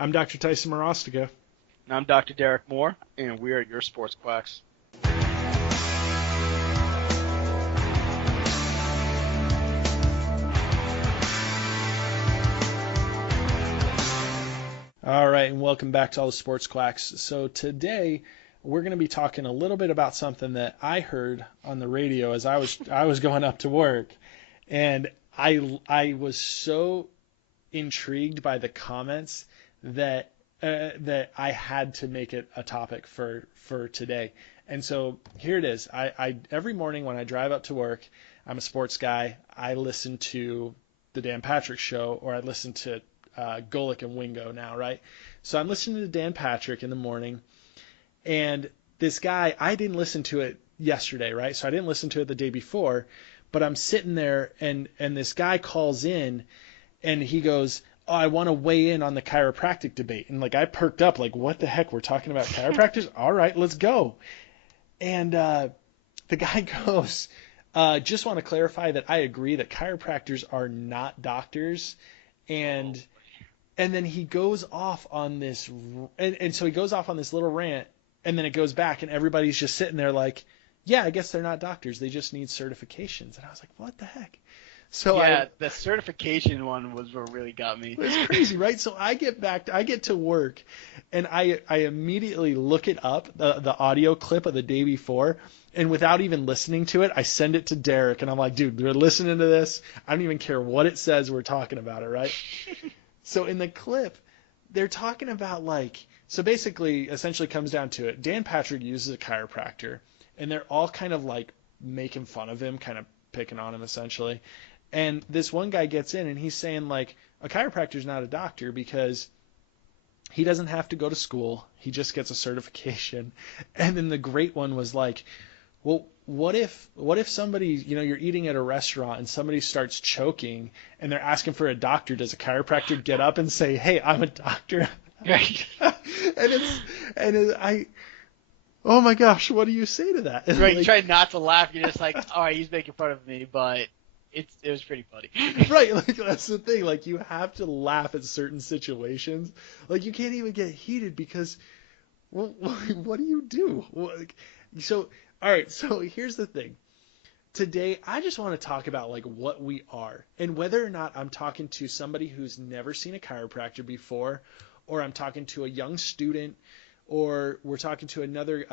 I'm Dr. Tyson Morostiga. And I'm Dr. Derek Moore, and we are your Sports Quacks. All right, and welcome back to all the Sports Quacks. So today we're going to be talking a little bit about something that I heard on the radio as I was going up to work, and I was so intrigued by the comments that I had to make it a topic for today. And so here it is. I every morning when I drive up to work, I'm a sports guy. I listen to the Dan Patrick Show, or I listen to Golick and Wingo now, right? So I'm listening to Dan Patrick in the morning, and this guy, I didn't listen to it yesterday, right? So I didn't listen to it the day before, but I'm sitting there, and this guy calls in, and he goes, "Oh, I want to weigh in on the chiropractic debate." And like I perked up, like, what the heck? We're talking about chiropractors? All right, let's go. And the guy goes, "Just want to clarify that I agree that chiropractors are not doctors." And then he goes off on this, and so he goes off on this little rant, and then it goes back, and everybody's just sitting there like, yeah, I guess they're not doctors. They just need certifications. And I was like, what the heck? So yeah, the certification one was what really got me. It's crazy, right? So I get to work, and I immediately look it up, the audio clip of the day before, and without even listening to it, I send it to Derek, and I'm like, dude, we're listening to this. I don't even care what it says. We're talking about it, right? So in the clip, they're talking about so basically, essentially comes down to it. Dan Patrick uses a chiropractor, and they're all kind of like making fun of him, kind of picking on him essentially. And this one guy gets in, and he's saying like, a chiropractor is not a doctor because he doesn't have to go to school. He just gets a certification. And then the great one was like, well, what if somebody, you're eating at a restaurant and somebody starts choking and they're asking for a doctor? Does a chiropractor get up and say, "Hey, I'm a doctor"? Right. Oh my gosh, what do you say to that? Right, you try not to laugh. You're just like, all right, he's making fun of me, but it was pretty funny. Right, like that's the thing. Like you have to laugh at certain situations. Like you can't even get heated because, well, what do you do? So. All right, so here's the thing. Today, I just want to talk about like what we are and whether or not I'm talking to somebody who's never seen a chiropractor before, or I'm talking to a young student, or we're talking to another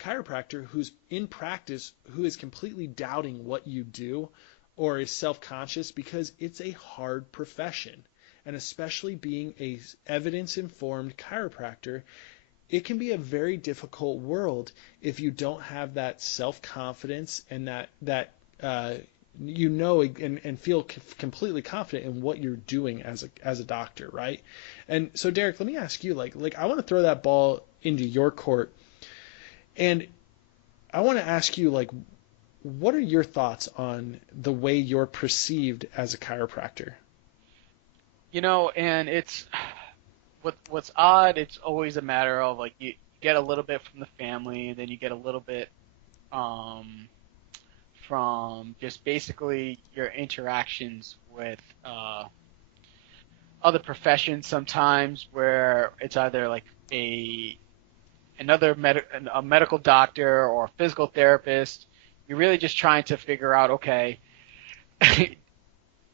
chiropractor who's in practice who is completely doubting what you do or is self-conscious, because it's a hard profession. And especially being a evidence-informed chiropractor, it can be a very difficult world if you don't have that self-confidence and that and feel completely confident in what you're doing as a doctor, right? And so Derek, let me ask you, like I want to throw that ball into your court, and I want to ask you, like, what are your thoughts on the way you're perceived as a chiropractor? And it's what's odd, it's always a matter of like you get a little bit from the family, and then you get a little bit from just basically your interactions with other professions sometimes, where it's either like a medical doctor or a physical therapist. You're really just trying to figure out, okay,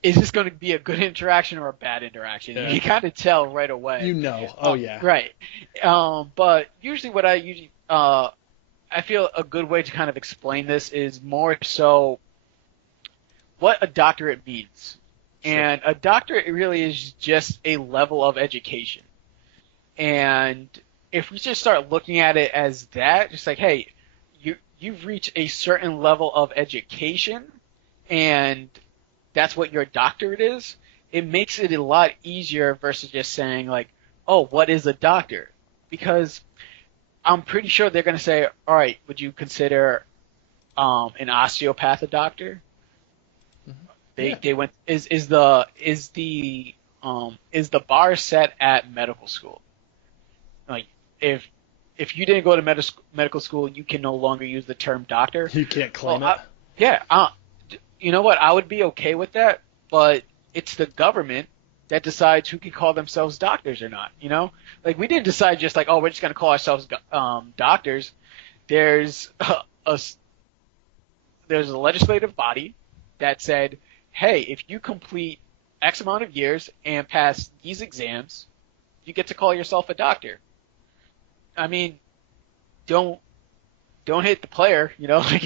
is this going to be a good interaction or a bad interaction? Yeah. You kind of tell right away. Oh yeah. Right. But usually what I feel a good way to kind of explain this is more so what a doctorate means. Sure. And a doctorate really is just a level of education. And if we just start looking at it as that, just like, hey, you've reached a certain level of education, and that's what your doctorate is, it makes it a lot easier versus just saying like, oh, what is a doctor? Because I'm pretty sure they're going to say, all right, would you consider an osteopath a doctor? Mm-hmm. They went, is the bar set at medical school? Like if you didn't go to medical school, you can no longer use the term doctor. You can't claim it. Yeah. You know what? I would be okay with that, but it's the government that decides who can call themselves doctors or not. You know, like we didn't decide just like, oh, we're just going to call ourselves doctors. There's a there's a legislative body that said, hey, if you complete X amount of years and pass these exams, you get to call yourself a doctor. I mean, don't hit the player, you know. Like,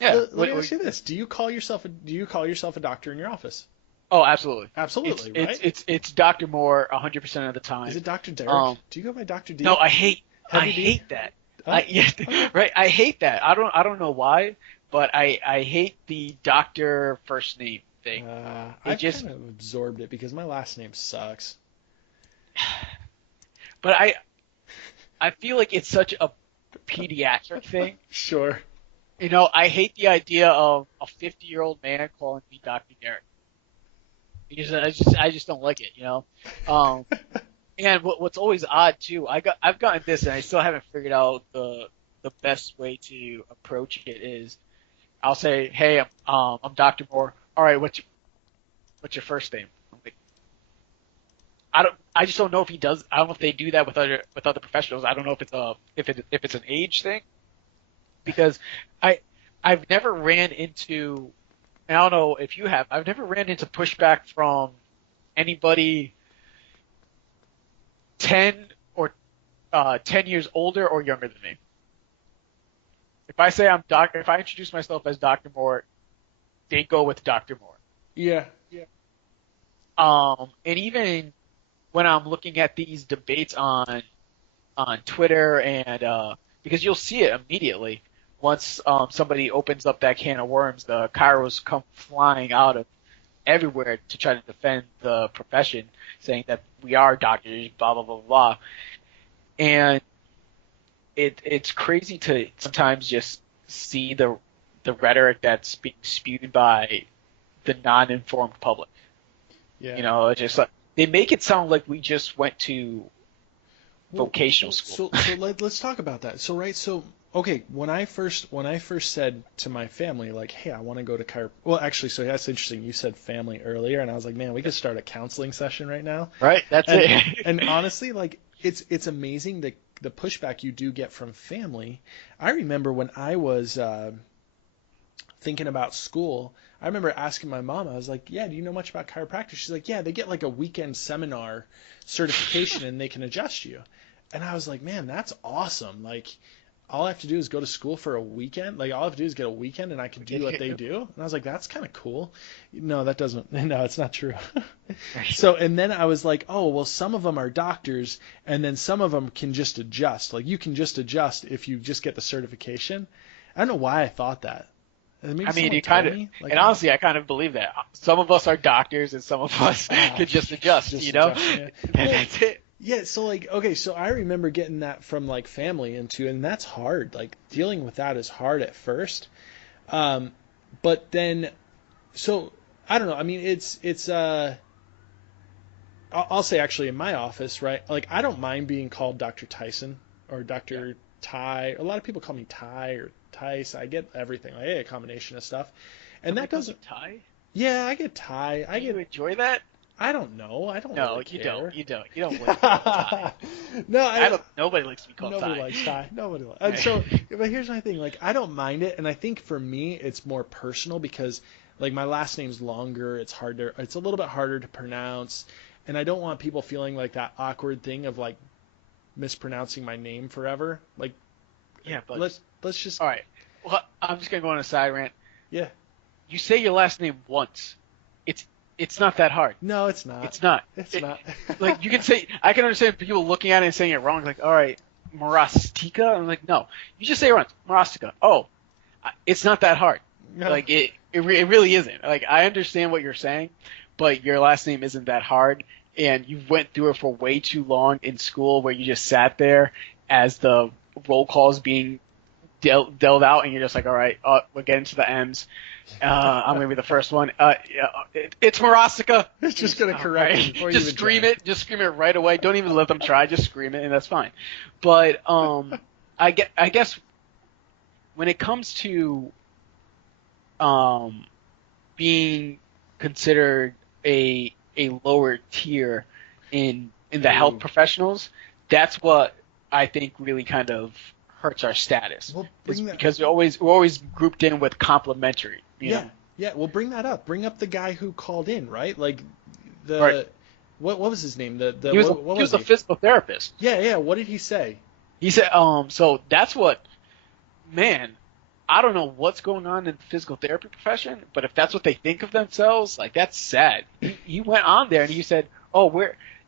Well, let me ask you this: Do you call yourself a doctor in your office? Oh, absolutely. Absolutely, right? It's Dr. Moore 100% of the time. Is it Dr. Derek? Do you go by Dr. D? No, I hate that. Okay. Right. I hate that. I don't know why, but I hate the doctor first name thing. I've kind of absorbed it because my last name sucks. But I feel like it's such a pediatric thing. Sure. You know, I hate the idea of a 50-year-old man calling me Dr. Derek. Because I just don't like it, you know. And what's always odd too, I've gotten this and I still haven't figured out the best way to approach it is, I'll say, hey, I'm Dr. Moore. All right, what's your first name? I'm like, I just don't know if he does. I don't know if they do that with other professionals. I don't know if it's an age thing, because I've never ran into, and I don't know if you have, I've never ran into pushback from anybody 10 years older or younger than me. If I say if I introduce myself as Dr. Moore, they go with Dr. Moore. Yeah. And even when I'm looking at these debates on Twitter and because you'll see it immediately once somebody opens up that can of worms, the chiros come flying out of everywhere to try to defend the profession, saying that we are doctors, blah blah blah blah, and it's crazy to sometimes just see the rhetoric that's being spewed by the non-informed public. Yeah. You know, it's just like they make it sound like we just went to vocational school. So let's talk about that. So okay, when I first said to my family, like, hey, I want to go to well, actually, so that's interesting. You said family earlier, and I was like, man, we could start a counseling session right now. Right, that's it. And honestly, like, it's amazing the pushback you do get from family. I remember when I was thinking about school, I remember asking my mom, I was like, yeah, do you know much about chiropractic? She's like, yeah, they get like a weekend seminar certification and they can adjust you. And I was like, man, that's awesome. Like, all I have to do is go to school for a weekend. Like, all I have to do is get a weekend and I can do what they do. And I was like, that's kind of cool. No, it's not true. So, and then I was like, oh, well, some of them are doctors and then some of them can just adjust. Like, you can just adjust if you just get the certification. I don't know why I thought that. I mean, you kind of, like, and honestly, I kind of believe that. Some of us are doctors and some of us could just adjust, you know? Yeah. And that's it. Yeah, so like, okay, so I remember getting that from like family and that's hard. Like, dealing with that is hard at first. But then, so I don't know. I mean, I'll say actually in my office, right? Like, I don't mind being called Dr. Tyson or Dr. Ty. A lot of people call me Ty or Tice. I get everything. I get a combination of stuff. And Somebody that doesn't. Ty? Yeah, I get Ty. Do you enjoy that? I don't know. I don't. No, really you care. don't. You don't. You don't like Ty. No, nobody likes to be called Ty. Nobody likes Ty. Nobody likes. And so, but here's my thing. Like, I don't mind it, and I think for me, it's more personal because, like, my last name's longer. It's harder. It's a little bit harder to pronounce, and I don't want people feeling like that awkward thing of like mispronouncing my name forever. Like, yeah, but let's just. All right. Well, I'm just gonna go on a side rant. Yeah. You say your last name once. It's not that hard. No, it's not. It's not. It's not. Like, you can say, I can understand people looking at it and saying it wrong. Like, all right, Morastica. I'm like, no, you just say it once, Morastica. Oh, it's not that hard. No. Like, it really isn't. Like, I understand what you're saying, but your last name isn't that hard, and you went through it for way too long in school where you just sat there as the roll calls being dealt out, and you're just like, all right, we're getting to the M's. I'm going to be the first one. It's Morastica. It's just going to correct you before you just scream it. Just scream it right away. Don't even let them try. Just scream it, and that's fine. But I guess when it comes to being considered a lower tier in the health professionals, that's what I think really kind of hurts our status. Well, because we're always grouped in with complimentary. You know? Yeah. Well, bring that up. Bring up the guy who called in, right? Like Right. what was his name? He was a physical therapist. Yeah. What did he say? He said, so that's what, man, I don't know what's going on in the physical therapy profession, but if that's what they think of themselves, like, that's sad. He went on there and he said, oh,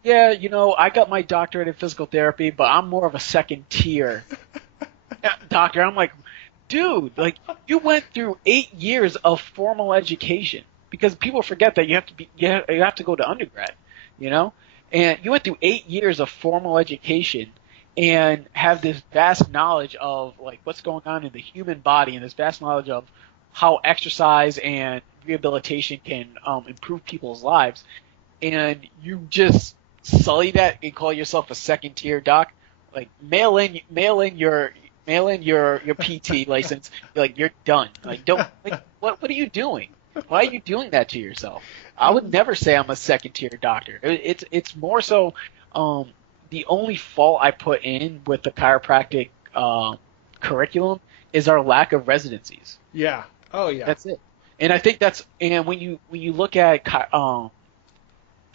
I got my doctorate in physical therapy, but I'm more of a second tier doctor. I'm like, dude, like, you went through 8 years of formal education, because people forget that you have to go to undergrad, and you went through 8 years of formal education and have this vast knowledge of, like, what's going on in the human body, and this vast knowledge of how exercise and rehabilitation can improve people's lives, and you just sully that and call yourself a second tier doc. Like, mail in your PT license. Like, you're done. Like, what are you doing? Why are you doing that to yourself? I would never say I'm a second tier doctor. It's more so, the only fault I put in with the chiropractic curriculum is our lack of residencies. Yeah. Oh yeah. That's it. And I think when you look at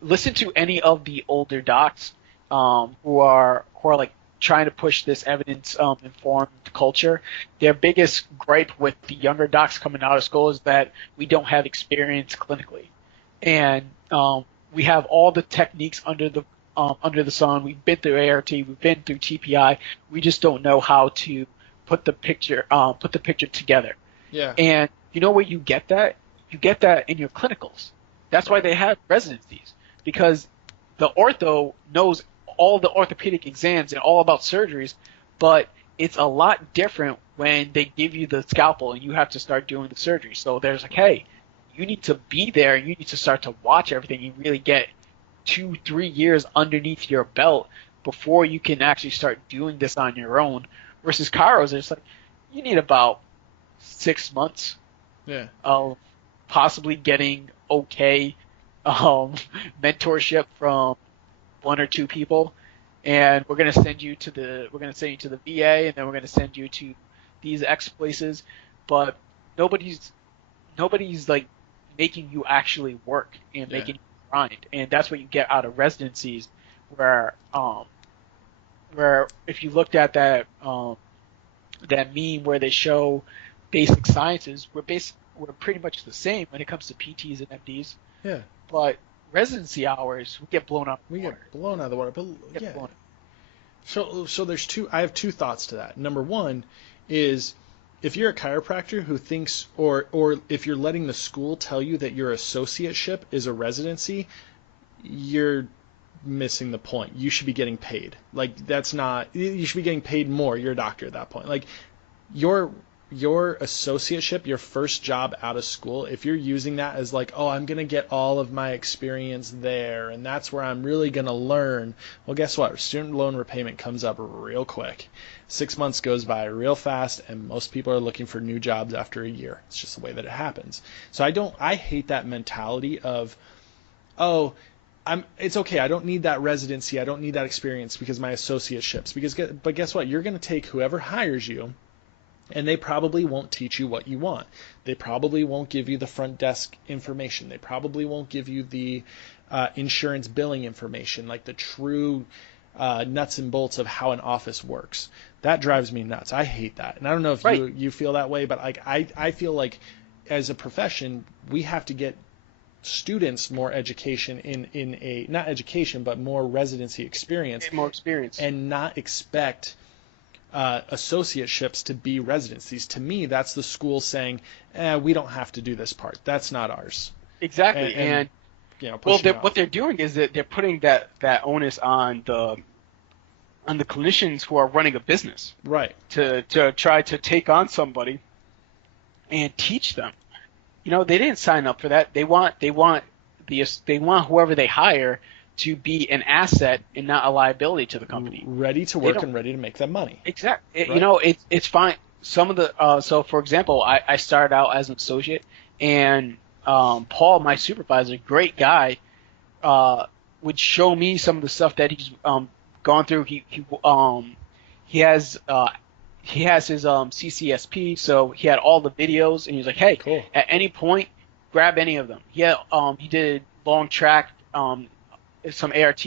listen to any of the older docs who are like trying to push this evidence informed culture, their biggest gripe with the younger docs coming out of school is that we don't have experience clinically, and we have all the techniques under the sun. We've been through ART, we've been through TPI. We just don't know how to put the picture together. Yeah. And you know where you get that? You get that in your clinicals. That's why they have residencies, because the ortho knows all the orthopedic exams and all about surgeries, but it's a lot different when they give you the scalpel and you have to start doing the surgery. So there's like, hey, you need to be there, and you need to start to watch everything. You really get 2-3 years underneath your belt before you can actually start doing this on your own. Versus chiros, it's like you need about 6 months of possibly getting okay mentorship from 1 or 2 people, and we're going to send you to the VA, and then we're going to send you to these X places, but nobody's like making you actually work and making you grind. And that's what you get out of residencies, where if you looked at that meme where they show basic sciences, we're pretty much the same when it comes to PTs and MDs. Yeah. But residency hours, we get blown up. We get blown out of the water. But yeah. So I have 2 thoughts to that. Number one is, if you're a chiropractor who thinks, or if you're letting the school tell you that your associateship is a residency, you're missing the point. You should be getting paid. Like, you should be getting paid more. You're a doctor at that point. Like, your associateship, your first job out of school, if you're using that as like, oh, I'm going to get all of my experience there, and that's where I'm really going to learn. Well, guess what? Student loan repayment comes up real quick. 6 months goes by real fast, and most people are looking for new jobs after a year. It's just the way that it happens. So I hate that mentality of, oh, it's okay, I don't need that residency, I don't need that experience because my associateships. But guess what? You're going to take whoever hires you, and they probably won't teach you what you want. They probably won't give you the front desk information. They probably won't give you the insurance billing information, like the true nuts and bolts of how an office works. That drives me nuts. I hate that. And I don't know if you feel that way, but like I feel like as a profession, we have to get students more education in a, not education, but more residency experience. More experience. And not expect associateships to be residencies. To me, that's the school saying, we don't have to do this part. That's not ours. Exactly. And what they're doing is that they're putting that onus on the clinicians who are running a business. Right. To try to take on somebody and teach them. They didn't sign up for that. They want whoever they hire to be an asset and not a liability to the company. Ready to work and ready to make them money. Exactly. Right. It's fine. Some of the so for example, I started out as an associate, and Paul, my supervisor, great guy, would show me some of the stuff that he's gone through. He has his CCSP, so he had all the videos, and he was like, "Hey, Cool. at any point, grab any of them." He did long track, some ART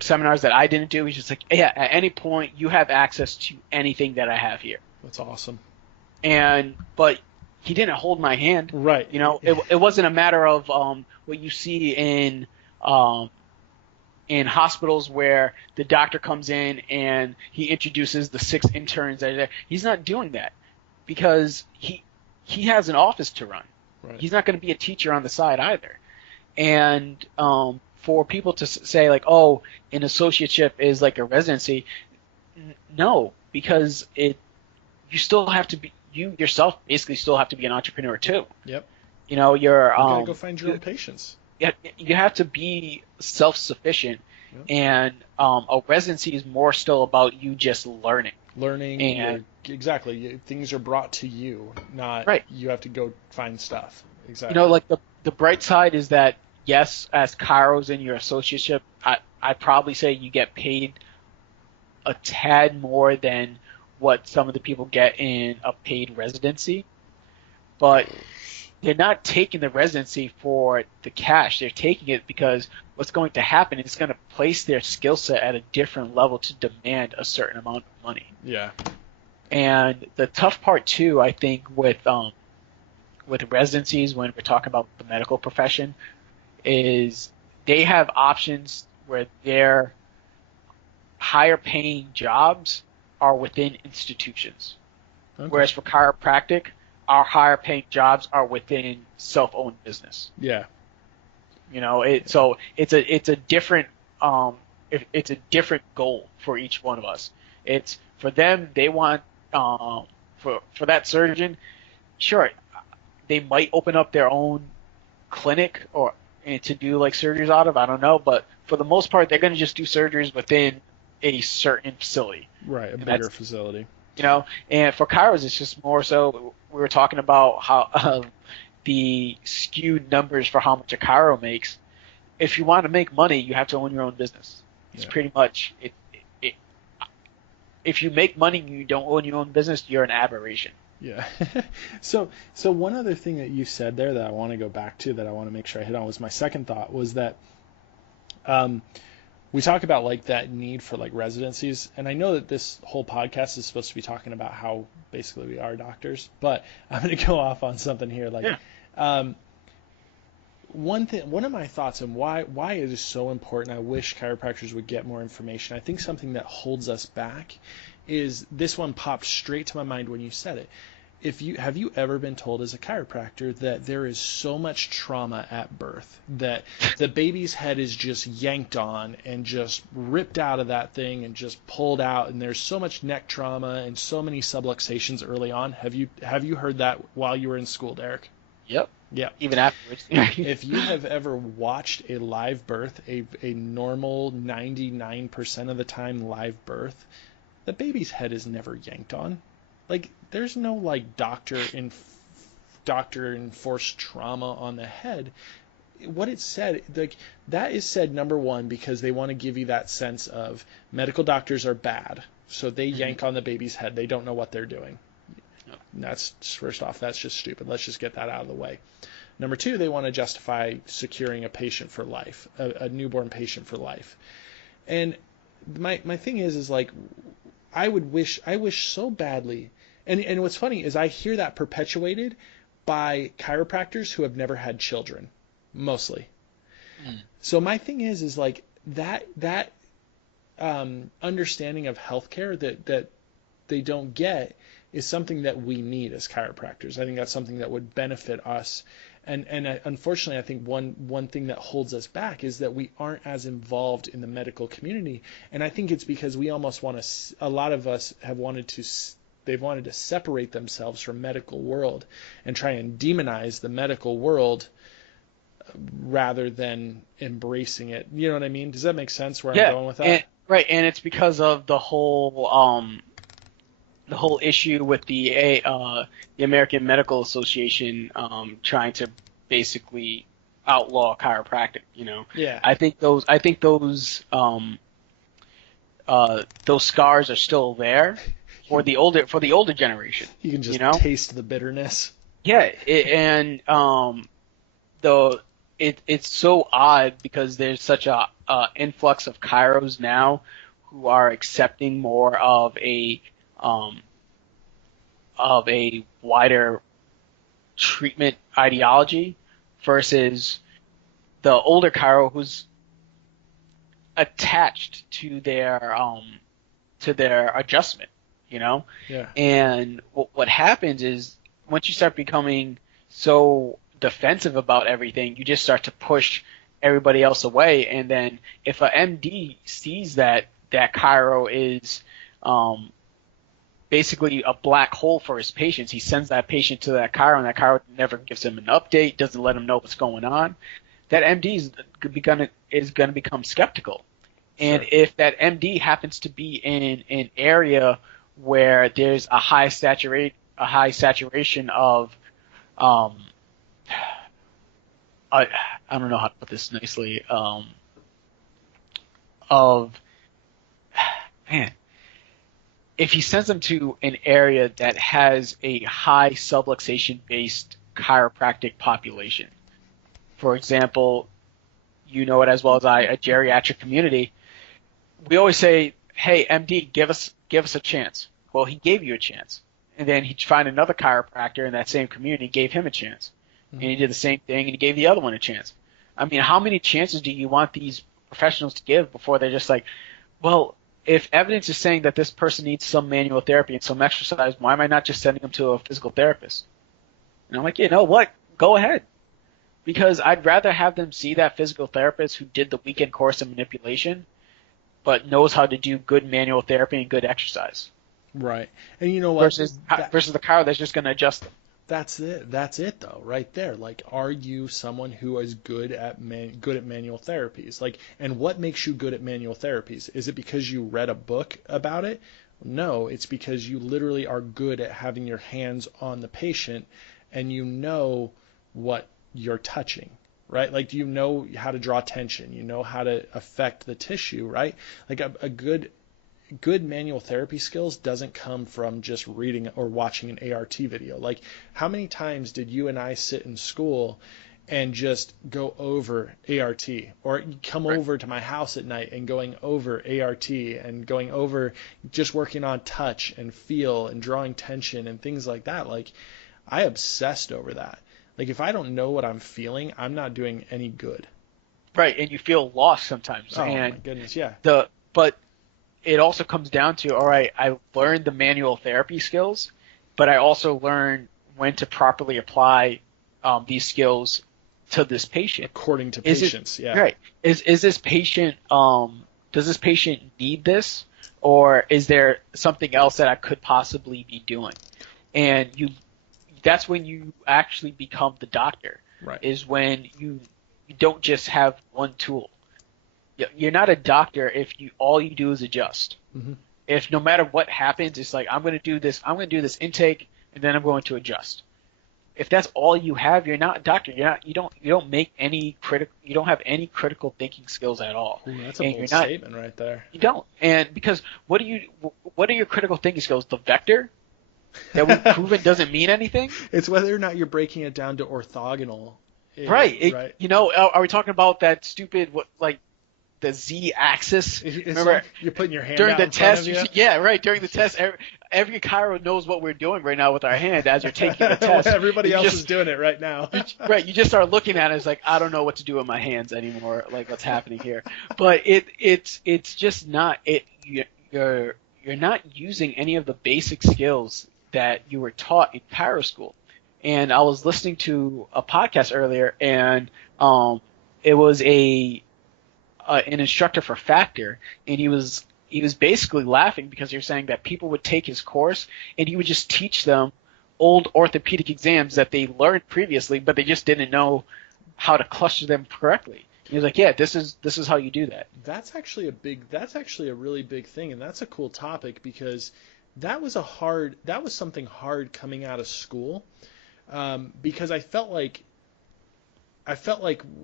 seminars that I didn't do. He's just like, "Yeah, at any point, you have access to anything that I have here." That's awesome. But he didn't hold my hand. Right. You know, it wasn't a matter of what you see in hospitals where the doctor comes in and he introduces the 6 interns that are there. He's not doing that because he has an office to run. Right. He's not going to be a teacher on the side either. And for people to say like, oh, an associateship is like a residency, no, because you still have to be, you yourself basically still have to be an entrepreneur too. Yep. You know, You gotta go find your own patients. You have to be self-sufficient, Yep. and a residency is more still about you just learning. And exactly, things are brought to you, not right. You have to go find stuff. Exactly. You know, like the bright side is that yes, as chiros in your associateship, I'd probably say you get paid a tad more than what some of the people get in a paid residency, but they're not taking the residency for the cash. They're taking it because what's going to happen is it's going to place their skill set at a different level to demand a certain amount of money. Yeah. And the tough part too, I think, with residencies when we're talking about the medical profession, is they have options where their higher paying jobs are within institutions. Okay. Whereas for chiropractic, our higher paying jobs are within self-owned business. Yeah. You know, so it's a different it's a different goal for each one of us. It's for them, they want for that surgeon, sure, they might open up their own clinic and to do like surgeries out of, I don't know, but for the most part, they're going to just do surgeries within a certain facility. Right, a bigger facility. You know, and for chiros, it's just more so. We were talking about how the skewed numbers for how much a chiro makes. If you want to make money, you have to own your own business. It's pretty much it. If you make money and you don't own your own business, you're an aberration. Yeah. So one other thing that you said there that I want to go back to, that I want to make sure I hit on, was my second thought, was that we talk about like that need for like residencies, and I know that this whole podcast is supposed to be talking about how basically we are doctors, but I'm going to go off on something here. Like, one of my thoughts and why it is so important, I wish chiropractors would get more information. I think something that holds us back is, this one popped straight to my mind when you said it. Have you ever been told as a chiropractor that there is so much trauma at birth, that the baby's head is just yanked on and just ripped out of that thing and just pulled out, and there's so much neck trauma and so many subluxations early on? Have you heard that while you were in school, Derek? Yep. Yeah. Even afterwards. If you have ever watched a live birth, a normal 99% of the time live birth, the baby's head is never yanked on. Like, there's no like doctor enforced trauma on the head. What it said, like, that is said, number one, because they want to give you that sense of medical doctors are bad, so they yank on the baby's head. They don't know what they're doing. And that's, first off, that's just stupid. Let's just get that out of the way. Number two, they want to justify securing a patient for life, a newborn patient for life. And my thing is like, I wish so badly. And what's funny is I hear that perpetuated by chiropractors who have never had children, mostly. So my thing is like that understanding of healthcare that they don't get is something that we need as chiropractors. I think that's something that would benefit us. And unfortunately, I think one thing that holds us back is that we aren't as involved in the medical community. And I think it's because we almost want to, a lot of us have they've wanted to separate themselves from medical world and try and demonize the medical world rather than embracing it. You know what I mean? Does that make sense where I'm going with that? Right, and it's because of the whole the whole issue with the American Medical Association trying to basically outlaw chiropractic. Yeah. Those scars are still there for the older generation. You can just You know, taste the bitterness. yeah, and the it's so odd because there's such a influx of chiros now who are accepting more um of a wider treatment ideology versus the older chiro who's attached to their adjustment, you know? Yeah. And what happens is once you start becoming so defensive about everything, you just start to push everybody else away. And then if a MD sees that chiro is basically a black hole for his patients, he sends that patient to that chiro, and that chiro never gives him an update, doesn't let him know what's going on. That MD is going to become skeptical. And Sure. if that MD happens to be in an area where there's a high saturation of I don't know how to put this nicely, of man, if he sends them to an area that has a high subluxation based chiropractic population, for example, you know it as well as I, a geriatric community, we always say, hey, MD, give us a chance. Well, he gave you a chance. And then he'd find another chiropractor in that same community, gave him a chance. And he did the same thing, and he gave the other one a chance. I mean, how many chances do you want these professionals to give before they're just like, well, if evidence is saying that this person needs some manual therapy and some exercise, why am I not just sending them to a physical therapist? And I'm like, you know what? Go ahead. Because I'd rather have them see that physical therapist who did the weekend course of manipulation but knows how to do good manual therapy and good exercise. Right. And you know what? Versus the chiro that's just going to adjust them. That's it. That's it, though, right there. Like, are you someone who is good at manual therapies? Like, and what makes you good at manual therapies? Is it because you read a book about it? No, it's because you literally are good at having your hands on the patient, and you know what you're touching, right? Like, do you know how to draw tension? You know how to affect the tissue, right? Like a good manual therapy skills doesn't come from just reading or watching an ART video. Like, how many times did you and I sit in school and just go over ART, or come over to my house at night and going over ART and going over just working on touch and feel and drawing tension and things like that? Like, I obsessed over that. Like, if I don't know what I'm feeling, I'm not doing any good. Right, and you feel lost sometimes. Oh and my goodness, yeah. But it also comes down to, all right, I learned the manual therapy skills, but I also learned when to properly apply these skills to this patient. According to patients, yeah. Right. Is this patient does this patient need this, or is there something else that I could possibly be doing? And that's when you actually become the doctor. Right. Is when you don't just have one tool. You're not a doctor if all you do is adjust. Mm-hmm. If no matter what happens, it's like I'm going to do this intake, and then I'm going to adjust. If that's all you have, you're not a doctor. You don't have any critical thinking skills at all. Ooh, that's a bold statement right there. You don't. And because what are your critical thinking skills? The vector that we've proven doesn't mean anything? It's whether or not you're breaking it down to orthogonal. Right. Right. Are we talking about that stupid the Z-axis? Remember, like you're putting your hand during out the in test. front of you? Yeah, right. During the test, every chiro knows what we're doing right now with our hand as you're taking the test. Everybody else is doing it right now. Right. You just start looking at it. It's like, I don't know what to do with my hands anymore. Like, what's happening here? But it's just not it. You're not using any of the basic skills that you were taught in chiro school. And I was listening to a podcast earlier, and it was an instructor for Factor, and he was basically laughing because he was saying that people would take his course and he would just teach them old orthopedic exams that they learned previously, but they just didn't know how to cluster them correctly. He was like, yeah, this is how you do that. That's actually a really big thing, and that's a cool topic because that was something hard coming out of school, because I felt like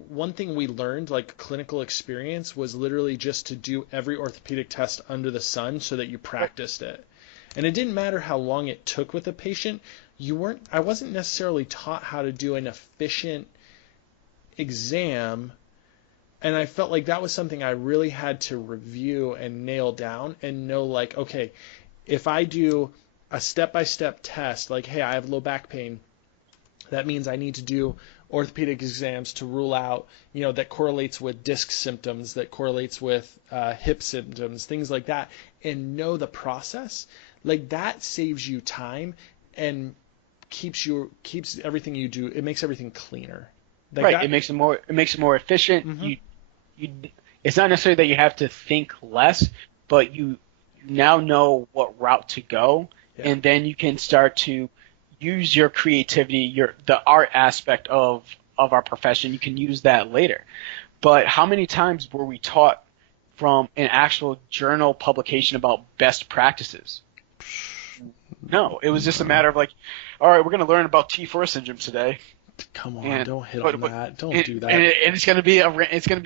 one thing we learned, like clinical experience, was literally just to do every orthopedic test under the sun so that you practiced it. And it didn't matter how long it took with a patient. I wasn't necessarily taught how to do an efficient exam. And I felt like that was something I really had to review and nail down and know, like, okay, if I do a step-by-step test, like, hey, I have low back pain, that means I need to do orthopedic exams to rule out, that correlates with disc symptoms, that correlates with hip symptoms, things like that, and know the process. Like, that saves you time and keeps everything you do. It makes everything cleaner. Like right. It makes it more efficient. Mm-hmm. It's not necessarily that you have to think less, but you now know what route to go, and then you can start to use your creativity, the art aspect of our profession. You can use that later. But how many times were we taught from an actual journal publication about best practices? No, it was just a matter of like, all right, we're going to learn about T4 syndrome today. Come on, don't hit on that. Don't do that. And it's going to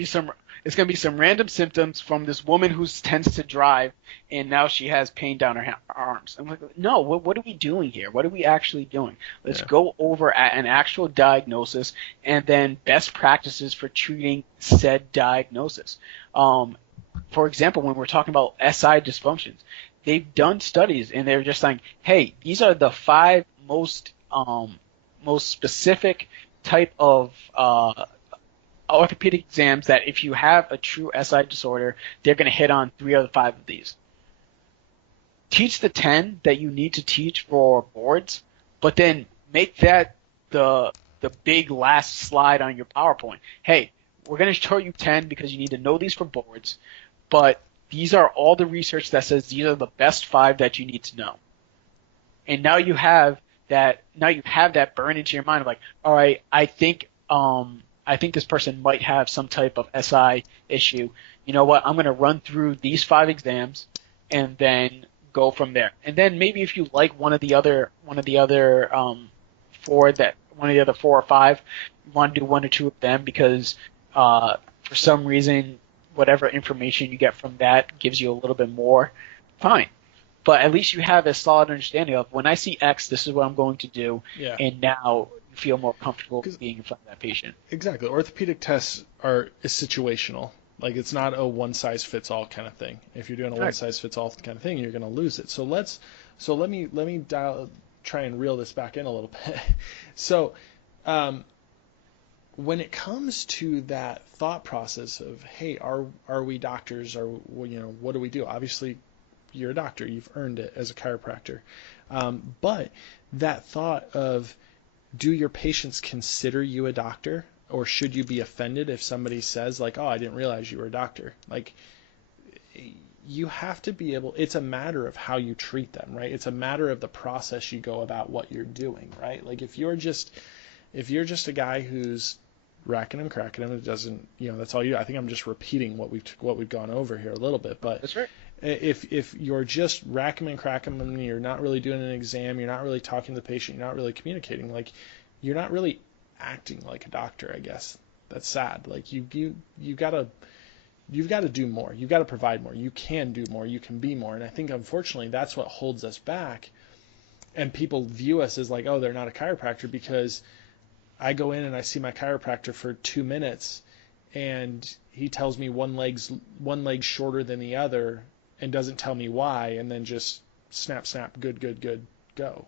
be some random symptoms from this woman who tends to drive, and now she has pain down her arms. I'm like, no, what are we doing here? What are we actually doing? Let's go over an actual diagnosis and then best practices for treating said diagnosis. For example, when we're talking about SI dysfunctions, they've done studies and they're just saying, hey, these are the 5 most specific type of orthopedic exams that if you have a true SI disorder, they're going to hit on 3 out of 5 of these. Teach the 10 that you need to teach for boards, but then make that the big last slide on your PowerPoint. Hey, we're going to show you 10 because you need to know these for boards, but these are all the research that says these are the best 5 that you need to know. And now you have that burn into your mind of like, all right, I think this person might have some type of SI issue. You know what? I'm going to run through these 5 exams and then go from there. And then maybe if you like one of the other 4 or 5, you want to do 1 or 2 of them because for some reason whatever information you get from that gives you a little bit more. Fine. But at least you have a solid understanding of when I see X, this is what I'm going to do, and now you feel more comfortable being in front of that patient. Exactly. Orthopedic tests is situational. Like, it's not a one-size-fits-all kind of thing. If you're doing a one-size-fits-all kind of thing, you're going to lose it. So let me try and reel this back in a little bit. So when it comes to that thought process of, hey, are we doctors? Or, what do we do? Obviously, you're a doctor. You've earned it as a chiropractor. But that thought of, do your patients consider you a doctor? Or should you be offended if somebody says, like, oh, I didn't realize you were a doctor? Like, you have to be able, it's a matter of how you treat them, right? It's a matter of the process you go about what you're doing, right? Like, if you're just a guy who's racking and cracking them, it doesn't, that's all you do. I think I'm just repeating what we've gone over here a little bit, but that's right. If you're just racking and cracking them and you're not really doing an exam, you're not really talking to the patient, you're not really communicating, like, you're not really acting like a doctor, I guess. That's sad. Like, you've got to do more. You've got to provide more. You can do more. You can be more. And I think, unfortunately, that's what holds us back. And people view us as like, oh, they're not a chiropractor, because I go in and I see my chiropractor for 2 minutes and he tells me one leg's shorter than the other and doesn't tell me why, and then just snap, good, go.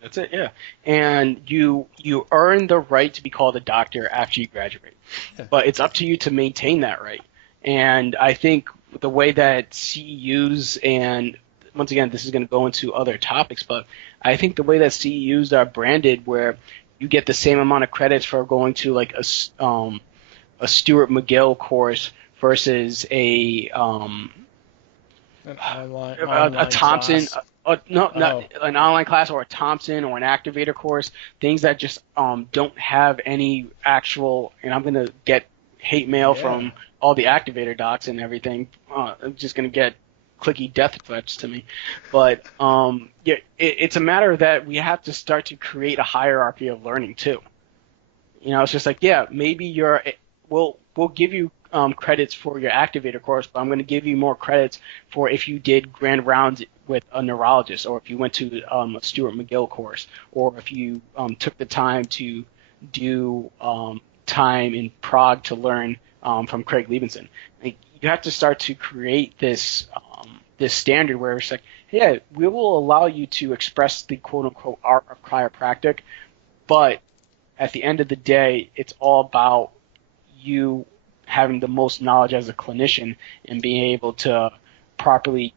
That's it, yeah. And you earn the right to be called a doctor after you graduate. Yeah. But it's up to you to maintain that right. And I think the way that CEUs, and once again, this is going to go into other topics, but I think the way that CEUs are branded, where you get the same amount of credits for going to like a Stuart McGill course versus an Thompson class. Not an online class, or a Thompson or an activator course, things that just don't have any actual, and I'm going to get hate mail from all the activator docs and everything. I'm just going to get clicky death threats to me. But yeah, it's a matter that we have to start to create a hierarchy of learning too. It's just like, yeah, maybe we'll give you credits for your activator course, but I'm going to give you more credits for if you did grand rounds with a neurologist, or if you went to a Stuart McGill course, or if you took the time to do time in Prague to learn from Craig Liebenson. Like, you have to start to create this standard where it's like, yeah, we will allow you to express the quote unquote art of chiropractic, but at the end of the day, it's all about you having the most knowledge as a clinician and being able to properly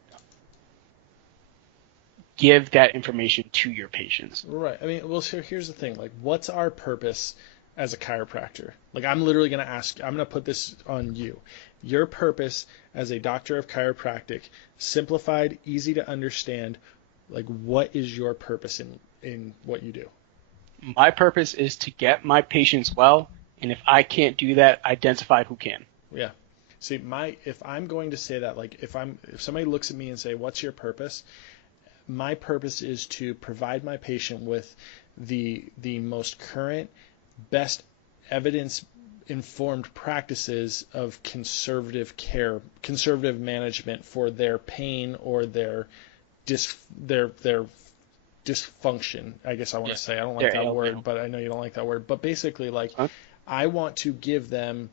give that information to your patients. Right. I mean, well, so here's the thing. Like, what's our purpose as a chiropractor? Like, I'm literally going to ask, I'm going to put this on you. Your purpose as a doctor of chiropractic, simplified, easy to understand, like, what is your purpose in what you do? My purpose is to get my patients well, and if I can't do that, identify who can. Yeah. See, if I'm going to say that, like, if somebody looks at me and say, "What's your purpose?" My purpose is to provide my patient with the most current, best evidence informed practices of conservative care, conservative management for their pain or their dysfunction, I guess I want to say. I don't like that word, but I know you don't like that word. But basically, like, I want to give them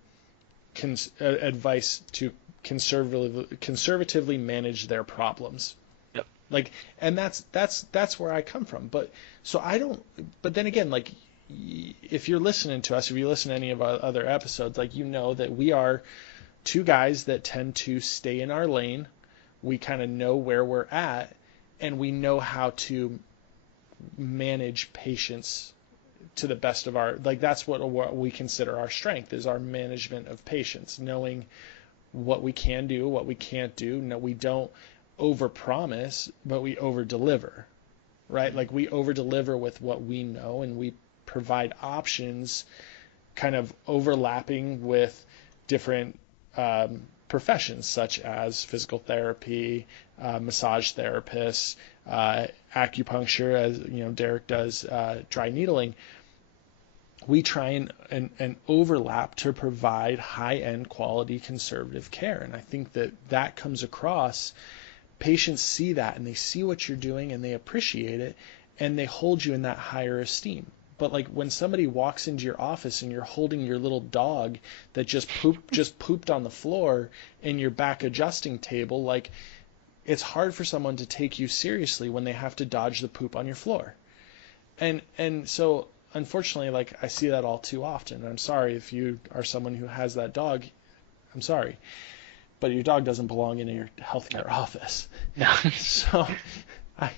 advice to conservatively manage their problems. Yep. Like, and that's where I come from. But so I don't. But then again, like, if you're listening to us, if you listen to any of our other episodes, like, you know that we are two guys that tend to stay in our lane. We kind of know where we're at, and we know how to manage patients to the best of our, like, that's what we consider our strength, is our management of patients, knowing what we can do, what we can't do. No, we don't overpromise, but we overdeliver, right? Like, we overdeliver with what we know, and we provide options kind of overlapping with different professions, such as physical therapy, massage therapists, acupuncture, as you know, Derek does dry needling. We try and overlap to provide high-end quality conservative care. And I think that comes across. Patients see that, and they see what you're doing, and they appreciate it, and they hold you in that higher esteem. But, like, when somebody walks into your office and you're holding your little dog that just pooped on the floor in your back adjusting table, like, it's hard for someone to take you seriously when they have to dodge the poop on your floor. And so, unfortunately, like, I see that all too often. I'm sorry if you are someone who has that dog. I'm sorry, but your dog doesn't belong in your healthcare office. No. So, I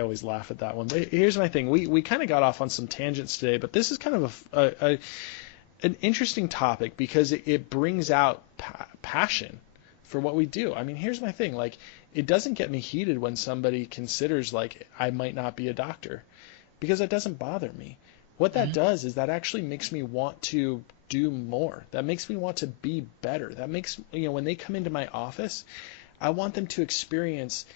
always laugh at that one. But here's my thing. We kind of got off on some tangents today, but this is kind of an interesting topic because it brings out passion for what we do. I mean, here's my thing. Like, it doesn't get me heated when somebody considers, like, I might not be a doctor, because that doesn't bother me. What that does is that actually makes me want to do more. That makes me want to be better. That makes, when they come into my office, I want them to experience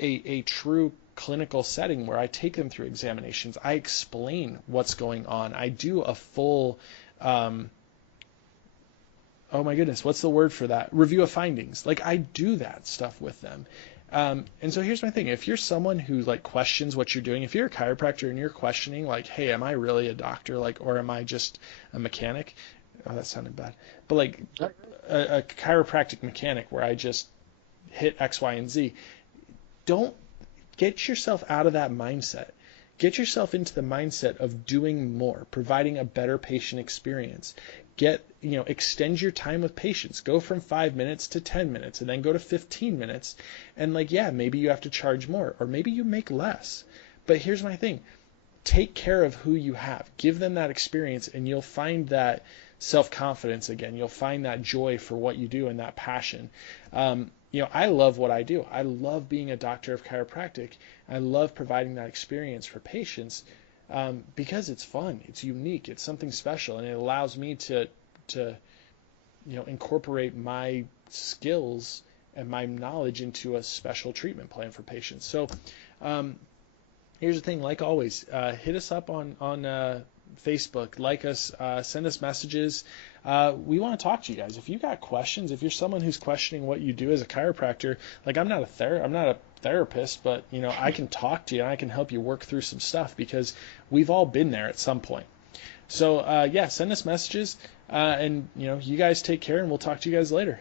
a true clinical setting where I take them through examinations. I explain what's going on. I do a full, oh my goodness, what's the word for that? Review of findings. Like, I do that stuff with them. And so here's my thing. If you're someone who, like, questions what you're doing, if you're a chiropractor and you're questioning, like, hey, am I really a doctor? Like, or am I just a mechanic? Oh, that sounded bad. But, like, a chiropractic mechanic where I just hit X, Y, and Z, don't get yourself out of that mindset. Get yourself into the mindset of doing more, providing a better patient experience. Extend your time with patients. Go from 5 minutes to 10 minutes, and then go to 15 minutes. And, like, yeah, maybe you have to charge more, or maybe you make less. But here's my thing. Take care of who you have. Give them that experience, and you'll find that self-confidence again. You'll find that joy for what you do and that passion. I love what I do. I love being a doctor of chiropractic. I love providing that experience for patients because it's fun. It's unique. It's something special, and it allows me to incorporate my skills and my knowledge into a special treatment plan for patients. So here's the thing, like always, hit us up on Facebook, like us, send us messages. We want to talk to you guys. If you got questions, if you're someone who's questioning what you do as a chiropractor, like I'm not a therapist, but I can talk to you and I can help you work through some stuff because we've all been there at some point. So yeah, send us messages, and you guys take care, and we'll talk to you guys later.